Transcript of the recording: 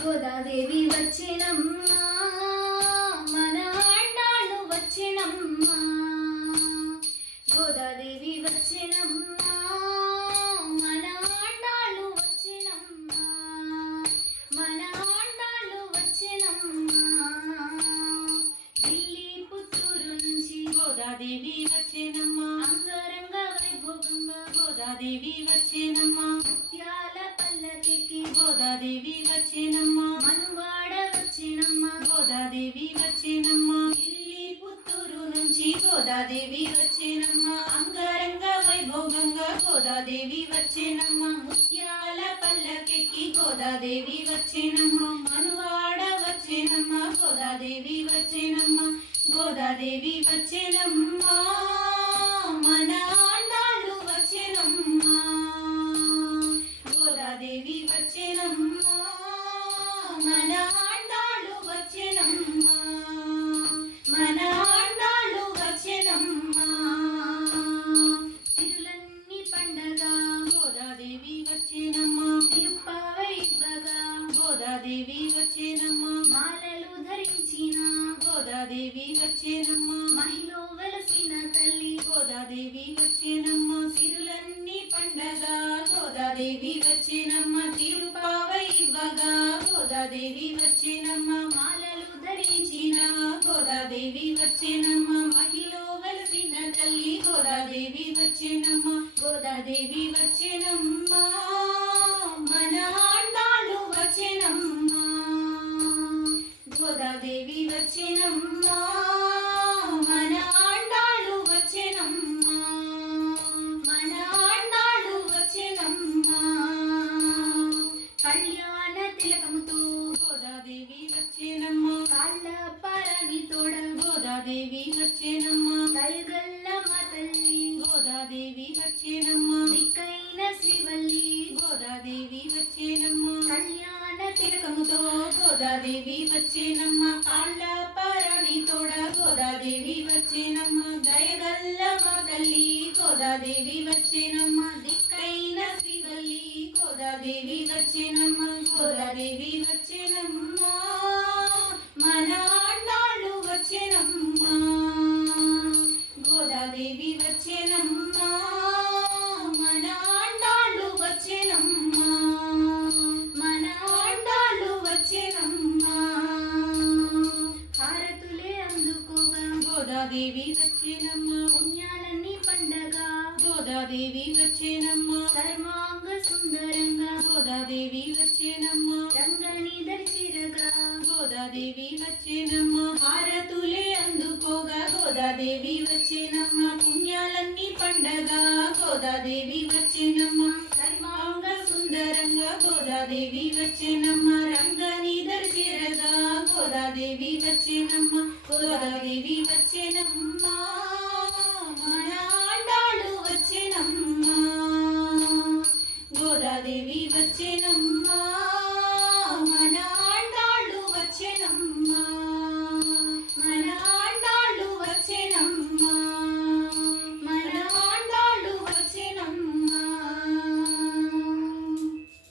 గోదాదేవి వచ్చినమ్మా మన ఆండాళ్ళు వచ్చినమ్మా. గోదాదేవి వచ్చినమ్మా మన ఆండాళ్ళు వచ్చినమ్మా. మన ఆండాళ్ళు వచ్చినమ్మా. ఢిల్లీ పుత్తూరు నుంచి గోదాదేవి వచ్చేనమ్మా. అంగరంగ వైభోగంగా గోదాదేవి వచ్చేనమ్మా. ముత్యాల పల్లకికి గోదాదేవి వచ్చేనమ్మా. మనువాడ వచ్చినమ్మా. గోదాదేవి వచ్చేనమ్మా. ఢిల్లీ పుత్తూరు నుంచి గోదాదేవి వచ్చేనమ్మా. అంగరంగ వైభోగంగా గోదాదేవి వచ్చేనమ్మా. ముత్యాల పల్లకెక్కి గోదాదేవి వచ్చేనమ్మా. మనువాడ వచ్చేనమ్మా. గోదాదేవి వచ్చేనమ్మా. గోదాదేవి వచ్చేనమ్మా. వచ్చేనమ్మా తిరులన్నీ పండగ. గోదాదేవి వచ్చేనమ్మా తిరుపావై ఇవ్వగా. గోదాదేవి వచ్చేనమ్మా మాలలు ధరించిన. గోదాదేవి వచ్చేనమ్మా మహిళ వెలసిన తల్లి. గోదాదేవి వచ్చేనమ్మా గోదాదేవి వచ్చేనమ్మా వచ్చేనమ్మా. దయగల్ల మా తల్లి. గోదాదేవి వచ్చేనమ్మా. దిక్కైన శ్రీవల్లి. గోదాదేవి వచ్చేనమ్మా. కళ్యాణ తిలకముతో గోదాదేవి వచ్చేనమ్మా. కాళ్ళ పరణి తోడ గోదాదేవి వచ్చేనమ్మా. దయగల్ల మా తల్లి గోదాదేవి వచ్చేనమ్మా. దిక్కైన శ్రీవల్లి గోదాదేవి వచ్చేనమ్మా. గోదాదేవి వచ్చేనమ్మా గోదాదేవి వచ్చేనమ్మా. పుణ్యాలన్నీ పండగ. గోదాదేవి వచ్చేనమ్మా. సర్వాంగ సుందరంగా. గోదాదేవి వచ్చేనమ్మా. రంగని దర్శిరగా గోదాదేవి వచ్చేనమ్మా. హారతులే అందుకోగా. గోదాదేవి వచ్చేనమ్మా. పుణ్యాలన్నీ పండగ. గోదాదేవి వచ్చేనమ్మా. సర్వాంగ సుందరంగా. గోదాదేవి వచ్చేనమ్మా. రంగని దర్శిరగా గోదాదేవి వచ్చేనమ్మా. గోదాదేవి వచ్చేనమ్మా